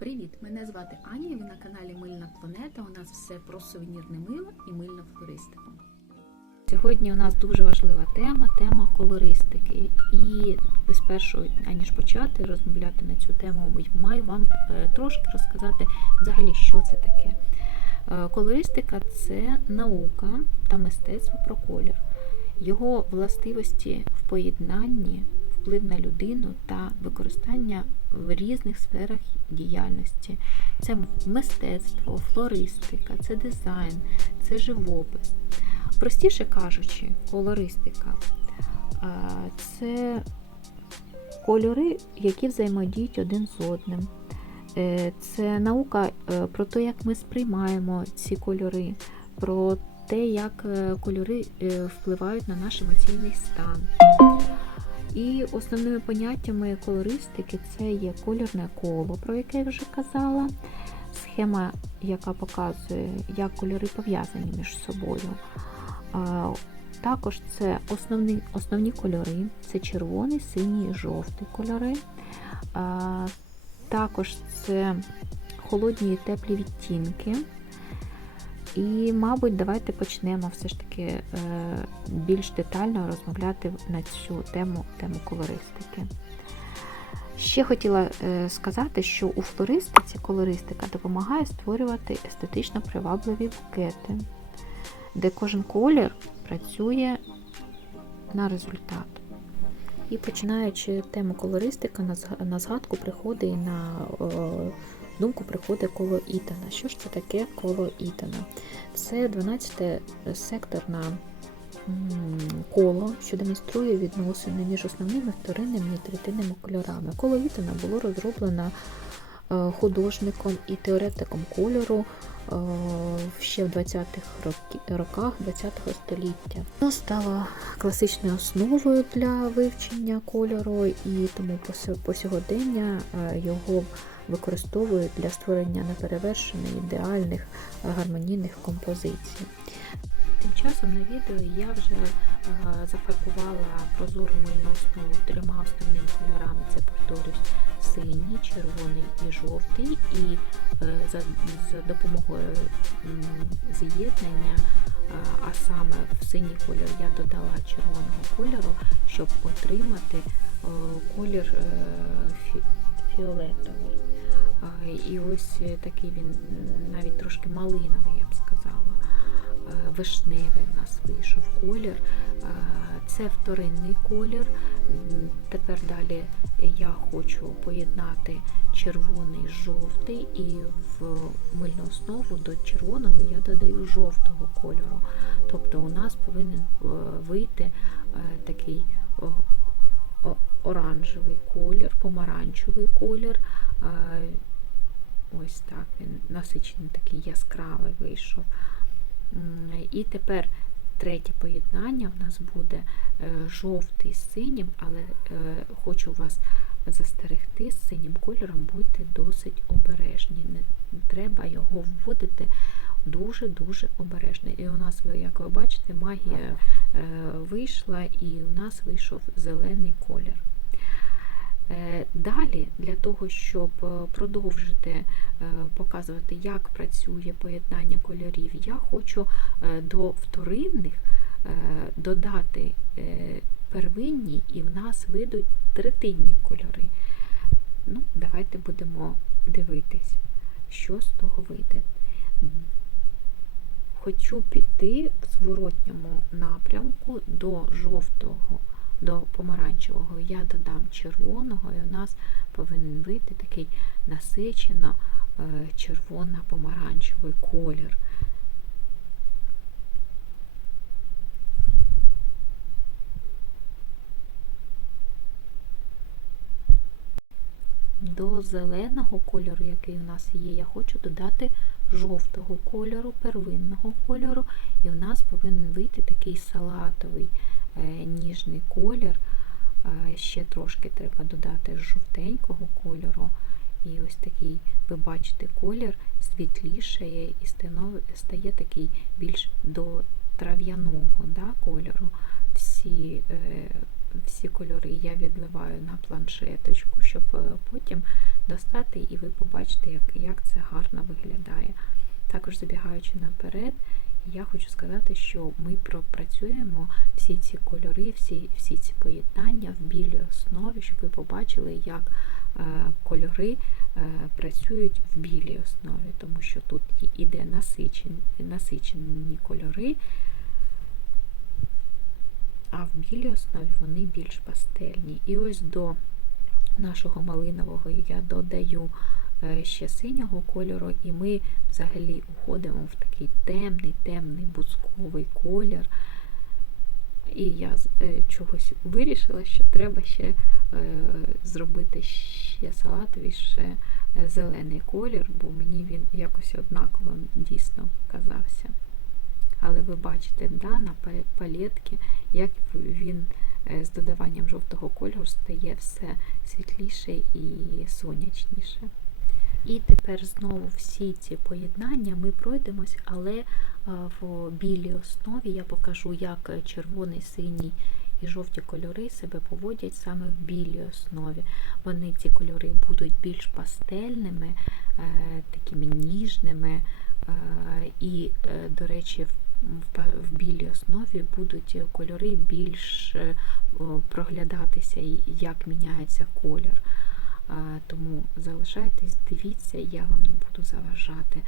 Привіт! Мене звати Аня. і Ви на каналі Мильна Планета. У нас все про сувенірне мило і мильну флористику. Сьогодні у нас дуже важлива тема тема колористики. І спершу, аніж почати розмовляти на цю тему, маю вам е, трошки розказати взагалі, що це таке. Е, Колористика це наука та мистецтво про колір, його властивості в поєднанні, вплив на людину та використання в різних сферах діяльності. Це мистецтво, флористика, це дизайн, це живопис. Простіше кажучи, колористика це кольори, які взаємодіють один з одним. Е, Це наука е, про те, як ми сприймаємо ці кольори, про те, як е, кольори е, впливають на наш емоційний стан. І основними поняттями колористики це є кольорне коло, про яке я вже казала, схема, яка показує, як кольори пов'язані між собою. Також це основні, основні кольори, це червоний, синій і жовтий кольори. Також це холодні і теплі відтінки. І, мабуть, давайте почнемо все ж таки е, більш детально розмовляти на цю тему, тему колористики. Ще хотіла е, сказати, що у флористиці колористика допомагає створювати естетично привабливі букети, де кожен колір працює на результат. І починаючи тему колористика, на згадку приходить на думку приходить коло Ітана. Що ж це таке коло Ітана? Це 12 секторне м, коло, що демонструє відносини між основними, вторинними і третинними кольорами. Коло Ітана було розроблено е, художником і теоретиком кольору е, ще в 20-х роки- роках ХХ століття. Воно стало класичною основою для вивчення кольору, і тому по сьогодення е, його використовують для створення неперевершених, ідеальних, гармонійних композицій. Тим часом на відео я вже е, зафарбувала прозору мильну основу трьома основними кольорами. Це повторюсь синій, червоний і жовтий. І е, за, за допомогою з'єднання, е, а саме в синій кольор я додала червоного кольору, щоб отримати колір фіолетовий. І ось е, такий він навіть трошки малиновий, я б сказала. Е, Вишневий в нас вийшов колір. Е, Це вторинний колір. Тепер далі я хочу поєднати червоний, жовтий, і в мильну основу до червоного я додаю жовтого кольору. Тобто у нас повинен вийти такий оранжевий колір, помаранчевий колір. Ось так він насичений такий яскравий вийшов. І тепер третє поєднання в нас буде е, жовтий з синім, але е, хочу вас застерегти з синім кольором, будьте досить обережні. Не треба його вводити дуже-дуже обережно. І у нас, як ви бачите, магія е, вийшла, і у нас вийшов зелений колір. Е, Далі, для того, щоб е, продовжити показувати, як працює поєднання кольорів, я хочу до вторинних додати первинні, і в нас вийдуть третинні кольори. Ну, давайте будемо дивитись, що з того вийде. Хочу піти в зворотньому напрямку до жовтого до помаранчевого я додам червоного, і у нас повинен вийти такий насичено е, червоно-помаранчевий колір. До зеленого кольору, який у нас є, я хочу додати жовтого кольору, первинного кольору, і у нас повинен вийти такий салатовий е, ніжний колір. Е, Ще трошки треба додати жовтенького кольору. І ось такий, ви бачите, колір світлішає і стає такий більш до трав'яного да, кольору. Всі е, всі кольори я відливаю на планшеточку, щоб е, потім достати і ви побачите, як, як це гарно виглядає. Також забігаючи наперед, я хочу сказати, що ми пропрацюємо всі ці кольори, всі, всі ці поєднання в білій основі, щоб ви побачили, як е, кольори е, працюють в білій основі, тому що тут іде насичені, насичені кольори, а в білій основі вони більш пастельні. І ось до нашого малинового я додаю е, ще синього кольору, і ми взагалі уходимо в такий темний, темний бусковий колір. І я е, чогось вирішила, що треба ще е, зробити ще салатовіше е, зелений колір, бо мені він якось однаково дійсно казався. Але ви бачите, да, на па- палетки, як він е, з додаванням жовтого кольору стає все світліше і сонячніше. І тепер знову всі ці поєднання ми пройдемось, але в білій основі я покажу, як червоний, синій і жовті кольори себе поводять саме в білій основі. Вони ці кольори будуть більш пастельними, е, такими ніжними, е, і, е, до речі, в в білій основі будуть кольори більш е, проглядатися, як міняється колір. Тому залишайтесь, дивіться, я вам не буду заважати.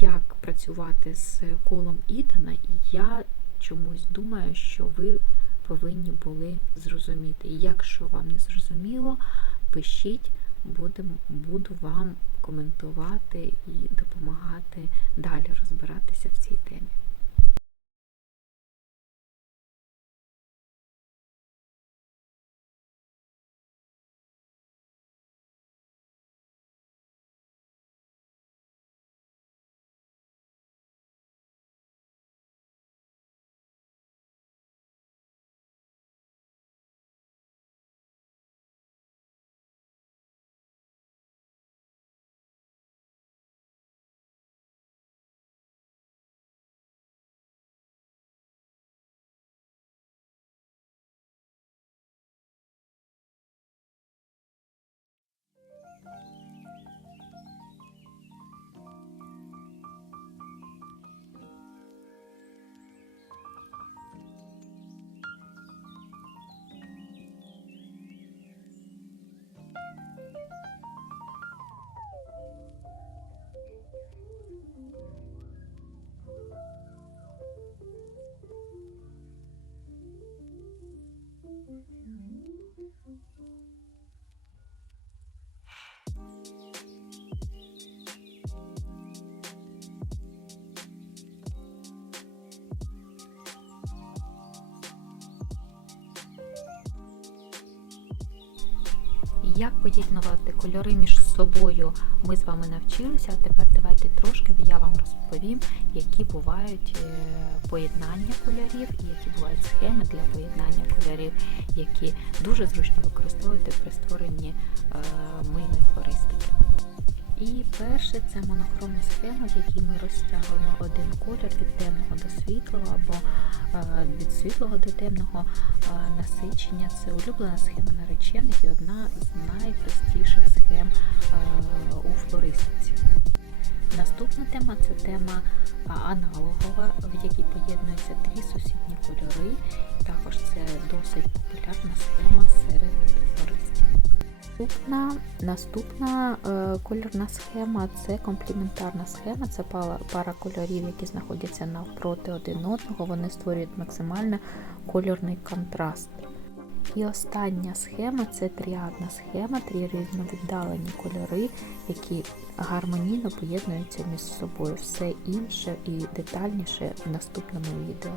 Як працювати з колом Ітана, я чомусь думаю, що ви повинні були зрозуміти. Якщо вам не зрозуміло, пишіть, буду вам коментувати і допомагати далі розбиратися в цій темі. Як поєднувати кольори між собою, ми з вами навчилися. Тепер давайте трошки я вам розповім, які бувають е, поєднання кольорів і які бувають схеми для поєднання кольорів, які дуже зручно використовувати при створенні е, мильної флористики. І перше це монохромна схема, в якій ми розтягуємо один колір від темного до світлого або е, від світлого до темного е, насичення. Це улюблена схема наречених і одна з найпростіших схем е, у флористиці. Наступна тема це тема аналогова, в якій поєднуються дві сусідні кольори. Також це досить популярна схема серед флористів. Наступна, наступна е, кольорна схема це комплементарна схема. Це пара, кольорів, які знаходяться навпроти один одного. Вони створюють максимально кольорний контраст. І остання схема це тріадна схема, три різновіддалені кольори, які гармонійно поєднуються між собою. Все інше і детальніше в наступному відео.